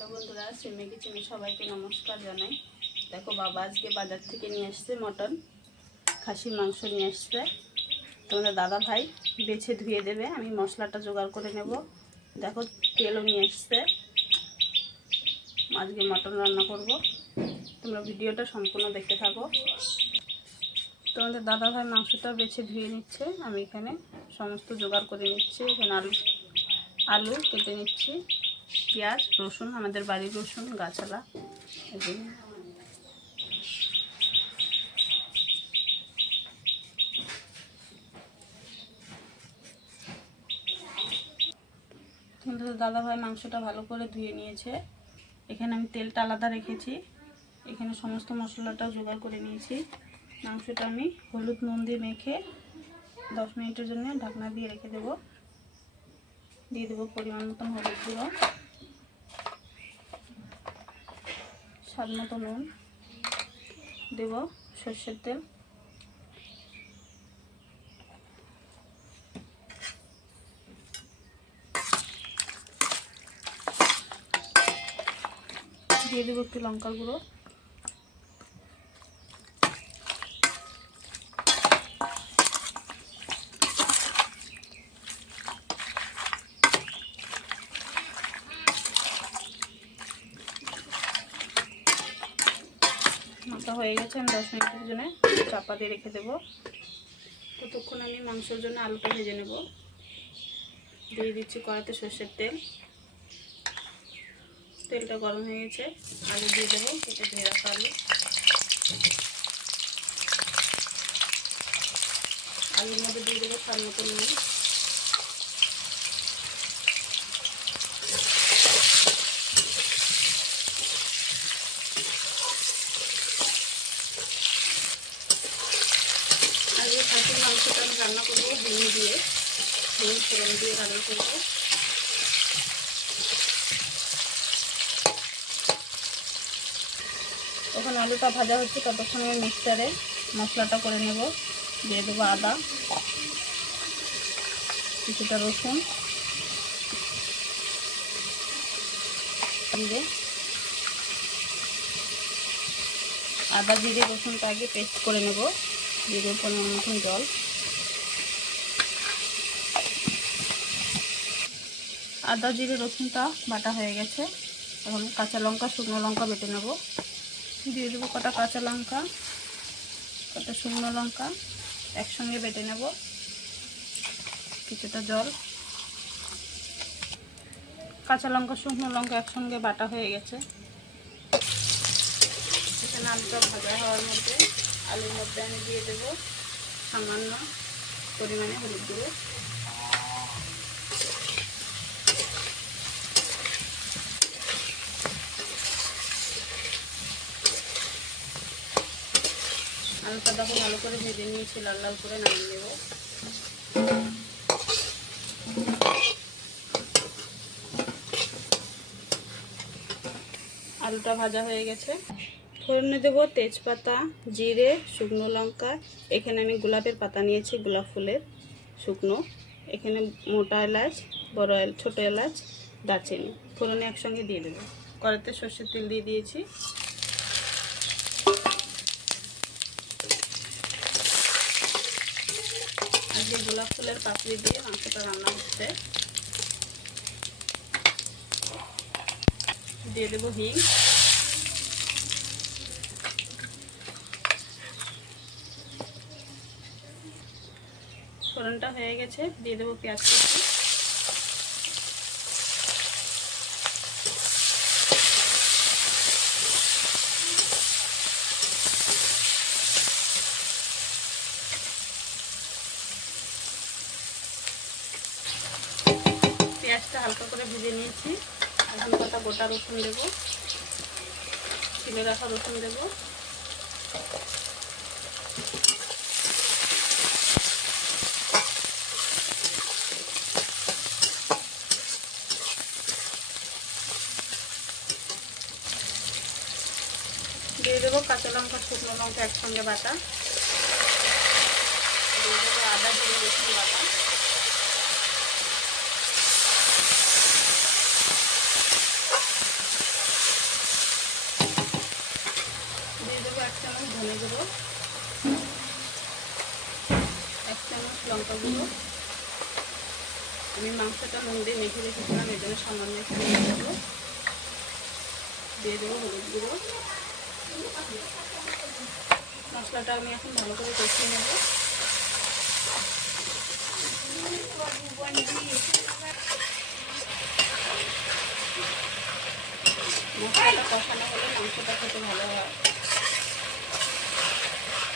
Hello বন্ধুরা, সিমি কিচেনে সবাইকে নমস্কার জানাই। দেখো বাবা আজকে বাজার থেকে নিয়ে আসছে মটন, খাসির মাংস নিয়ে আসছে। তোমাদের দাদা ভাই বেছে ধুয়ে দেবে, আমি মশলাটা জোগাড় করে নেব। দেখো তেলও নিয়ে আসছে, আজকে মটন রান্না করব। তোমরা ভিডিওটা সম্পূর্ণ দেখতে থাকো। তোমাদের দাদা ভাই মাংসটা বেছে ধুয়ে নিচ্ছে, আমি এখানে সমস্ত জোগাড় করে নিচ্ছি। এখানে আলু কেটে নিচ্ছি, পেঁয়াজ, রসুন, আমাদের বাড়ির রসুন গাছালা। তোমাদের দাদা ভাই মাংসটা ভালো করে ধুয়ে নিয়েছে। এখানে আমি তেলটা আলাদা রেখেছি, এখানে সমস্ত মশলাটা জোগাড় করে নিয়েছি। মাংসটা আমি হলুদ নুন দিয়ে মেখে 10 মিনিটের জন্য ঢাকনা দিয়ে রেখে দেবো। দিয়ে দেবো পরিমাণ মতন হলুদ গুঁড়ো, স্বাদ মতো নুন, দেব সর্ষের তেল, দিয়ে দেবো একটু লঙ্কার গুঁড়ো, মাখা হয়ে গেছে। আমি 10 মিনিটের জন্য চাপা দিয়ে রেখে দেবো। ততক্ষণ আমি মাংসের জন্য আলুটা ভেজে নেব। দিয়ে দিচ্ছি কড়াইতে সর্ষের তেল, তেলটা গরম হয়ে গেছে। আলু দিয়ে দেবো, কেটে ধুয়ে রাখা আলু। আলুর মধ্যে দিয়ে দেবো স্বাদ মতো নুন, আজকে খাসির মাংসটা আমি রান্না করবো হিং দিয়ে, হিং ফোড়ন দিয়ে রান্না করবো। তখন আলুটা ভাজা হচ্ছে, ততক্ষণ আমি মিক্সচারে মশলাটা করে নেব। দিয়ে দেবো আদা, কিছুটা রসুন, জিরে, আদা জিরে রসুনটা আগে পেস্ট করে নেব। দিয়ে দেবো পরিমাণ মতন জল। আদা জিরে রসুনটা বাটা হয়ে গেছে। এখন কাঁচা লঙ্কা শুকনো লঙ্কা বেটে নেব। দিয়ে দেবো কটা কাঁচা লঙ্কা, কটা শুকনো লঙ্কা একসঙ্গে বেটে নেব। কিছুটা জল, কাঁচা লঙ্কা শুকনো লঙ্কা একসঙ্গে বাটা হয়ে গেছে। এখানে আলুটা ভাজা হওয়ার মধ্যে আলুর মধ্যে আমি দিয়ে দেবো সামান্য পরিমাণে হলুদ গুঁড়ো, আলুটা দেখো ভালো করে ভেজে নিয়েছি, লাল লাল করে নামিয়ে নেব। আলুটা ভাজা হয়ে গেছে। ফোড়নে দেব তেজপাতা, জিরে, শুকনো লঙ্কা। এখানে আমি গোলাপের পাতা নিয়েছি, গোলাপ ফুলের শুকনো। এখানে মোটা এলাচ, বড় ছোট এলাচ, দারচিনি ফোড়নে একসঙ্গে দিয়ে দেবো। কড়াইতে সর্ষের তেল দিয়ে দিয়েছি। আজকে গোলাপ ফুলের পাপড়ি দিয়ে মাংসটা রান্না হচ্ছে। দিয়ে দেবো হিং, ফোড়নটা হয়ে গেছে। দিয়ে দেবো পেঁয়াজ কুচি, পেঁয়াজটা হালকা করে ভেজে নিয়েছি। এখন কটা গোটা রসুন দেবো, ছিলে রাখা রসুন দেবো। দিয়ে দেবো কাঁচা লঙ্কা শুকনো লঙ্কা একসঙ্গে বাটা। দিয়ে দেবো আদা জিরে রসুন বাটা। গুঁড়ো, 1 চামচ লঙ্কা গুঁড়ো। আমি মাংসটা নুন দিয়ে মেখে রেখেছিলাম, এই জন্য সামান্য একটু দিয়ে দেবো হলুদ গুঁড়ো। মশলাটা আমি এখন ভালো করে কষিয়ে নেব। মশলাটা কষানো হলে মাংসটা খেতে ভালো হয়।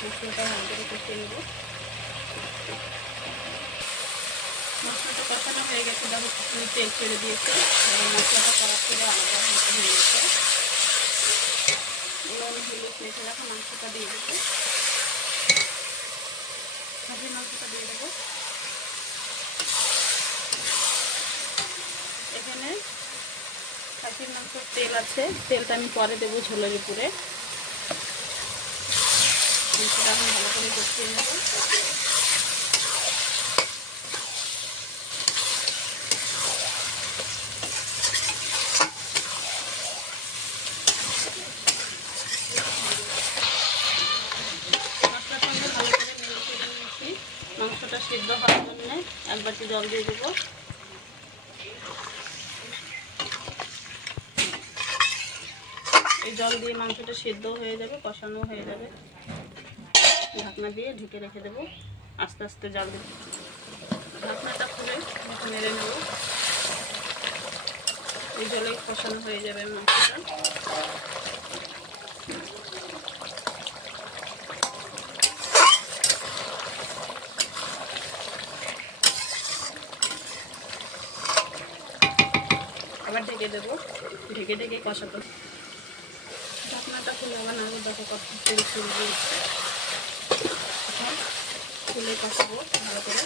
মশলাটা ভালো করে কষিয়ে নেব। মশলাটা কষানো হয়ে গেছে, দেখো তেল ছেড়ে দিয়েছে, মশলাটা কড়া ছেড়ে আলাদা হয়ে গেছে। নুন হলুদ মেখে রাখা মাংসটা দিয়ে দেবো, খাসির মাংসটা দিয়ে দেবো। এখানে খাসির মাংসের তেল আছে, তেলটা আমি পরে দেবো ঝোলের উপরে। মাংসটা এখন ভালো করে কষিয়ে নেব। মাংসটা সিদ্ধ হওয়ার জন্য 1 বাটি জল দিয়ে দেবো। এই জল দিয়ে মাংসটা সিদ্ধ হয়ে যাবে, কষানো হয়ে যাবে। ঢাকনা দিয়ে ঢেকে রেখে দেবো, আস্তে আস্তে জাল দেবো। ঢাকনাটা খুলে নেড়ে নেব। এই জলে কষানো হয়ে যাবে মাংসটা। আবার ঢেকে দেবো, ঢেকে ঢেকে কষাতে। ঢাকনাটা খুলে আবার নাড়বো, দেখো কত তেল ছেড়ে দিয়েছে। খুলে কষাবো ভালো করে।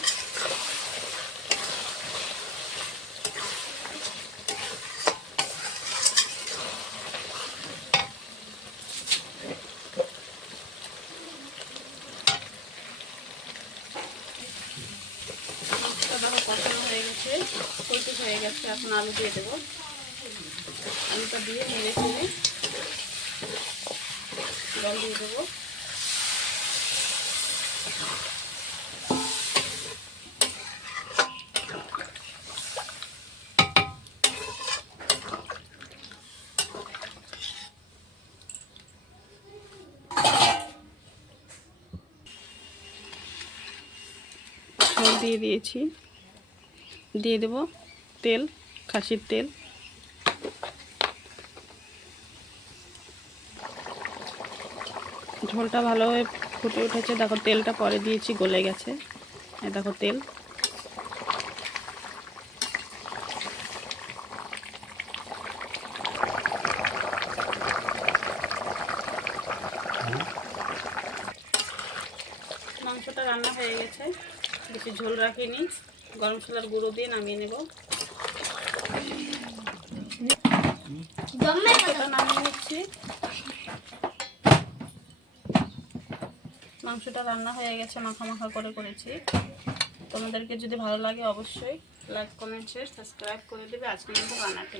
দেখো কষানো হয়ে গেছে, ফুলটুক হয়ে গেছে। এখন আলু দিয়ে দেবো। আলুটা দিয়ে নেড়ে চেড়ে জল দিয়ে দেবো। জল দিয়ে দিয়েছি, দিয়ে দেবো তেল, খাসির তেল। ঝোলটা ভালোভাবে ফুটে উঠেছে, দেখো তেলটা পরে দিয়েছি, গলে গেছে। দেখো তেল। মাংসটা রান্না হয়ে গেছে, বেশি ঝোল রাখিনি। গরম মশলার গুঁড়ো দিয়ে নামিয়ে নেব। নামিয়ে নিচ্ছি। মাংসটা রান্না হয়ে গেছে, মাখা মাখা করে করেছি। তোমাদেরকে যদি ভালো লাগে অবশ্যই লাইক, কমেন্ট, শেয়ার, সাবস্ক্রাইব করে দেবে। আজকে কিন্তু রান্নাটা